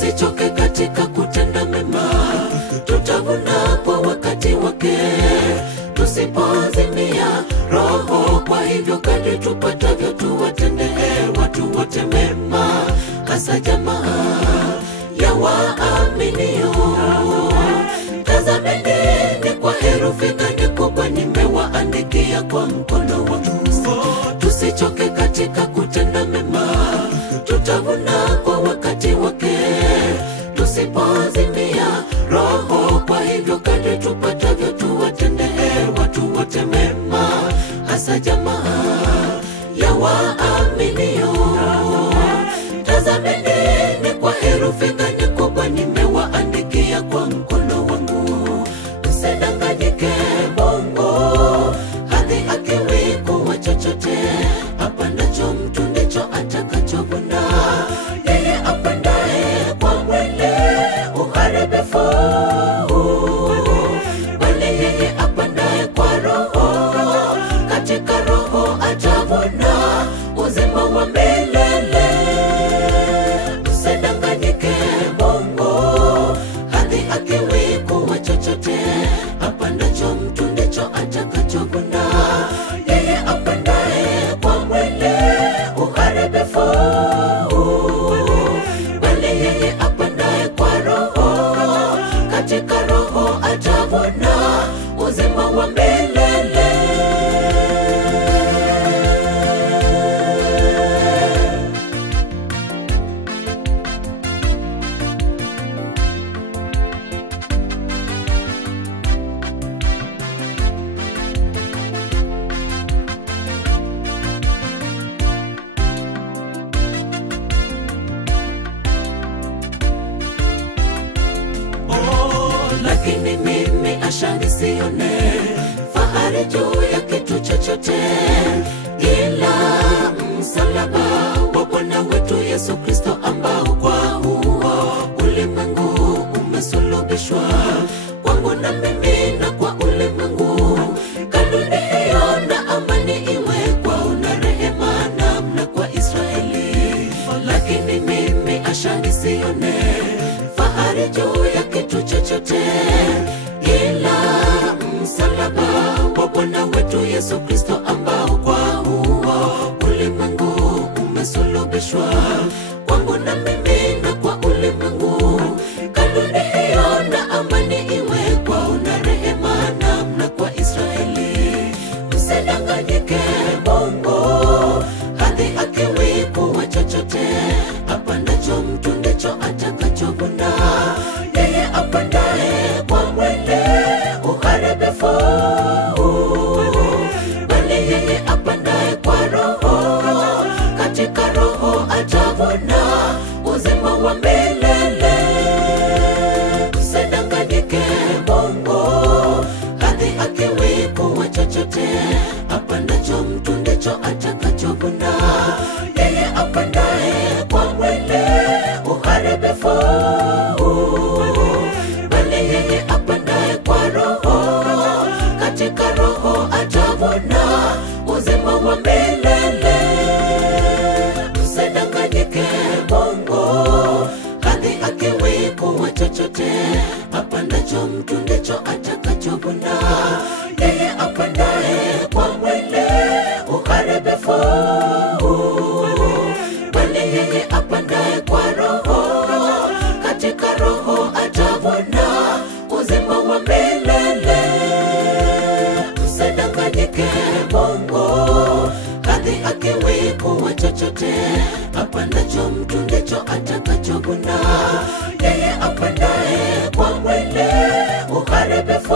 tusichoke katika kutenda mema, tutavuna kwa wakati wake, tusipozimia roho. Kwa hivyo kadri tupatavyo tuwatendee watu wote mema, hasa jamaa ya waaminio. Tazameni kwa herufi gani kubwa nimewaandikia kwa mkono wangu. Tusichoke katika kutenda mema, tutavuna kwa wakati wake, tusipozimia roho. Kwa hivyo kadri tupatavyo tuwatendee watu wote mema, hasa jamaa ya waaminio. Tazameni kwa herufi gani kubwa nimewaandikia kwa mkono wangu. Msidanganyike, Mungu hadhi akiwi kuwa chochote. Apandacho mtu ndicho atakachovuna. Yeye apandaye kwa mwili uharibifu, bali yeye apandaye kwa roho, katika roho atavuna uzima wa milele. Msidanganyike, Mungu hadhi akiwi kuwa chochote. Apandacho mtu ndicho atakachovuna. Yeye apandaye kwa mwili uharibifu, bali yeye apandaye kwa roho, katika roho atavuna uzima wa milele. Lakini mimi asha nisione fahari juu ya kitu chochote, ila msalaba wa Bwana wetu Yesu Kristo, ambao kwa huo ulimwengu umesulubishwa kwangu na mimi na kwa ulimwengu. Kanuni hiyo na amani iwe kwao na rehema namna kwa Israeli. Lakini mimi asha nisione fahari juu ya kitu chochote, ila msalaba wa Bwana wetu Yesu Kristo, ambao kwa huo ulimwengu umesulubishwa kwangu na mimi na kwa ulimwengu. Kanuni hiyo na amani iwe kwao na rehema namna kwa Israeli. Msidanganyike, Mungu hadhi akiwi kuwa chochote. Apandacho mtu ndicho atakachovuna. Yeye apandaye kwa mwili uharibifu, bali yeye apandaye kwa roho, katika roho atavuna uzima wa milele. Msidanganyike, Mungu hadhi akiwi kuwa chochote. Apandacho mtu ndicho atakachovuna. Yeye apandaye kwa mwili uharibifu, bali yeye apandaye kwa roho, katika roho atavuna uzima wa milele. Msidanganyike, Mungu hadhi akiwi kuwa chochote. Apandacho mtu ndicho atakachovuna. Yeye apandaye kwa mwili uharibifu, bali yeye apandaye kwa roho, katika roho atavuna uzima wa milele. Msidanganyike, Mungu hadhi akiwi kuwa chochote. Apandacho mtu ndicho atakachovuna. Yeye apandaye kwa mwili uharibifu,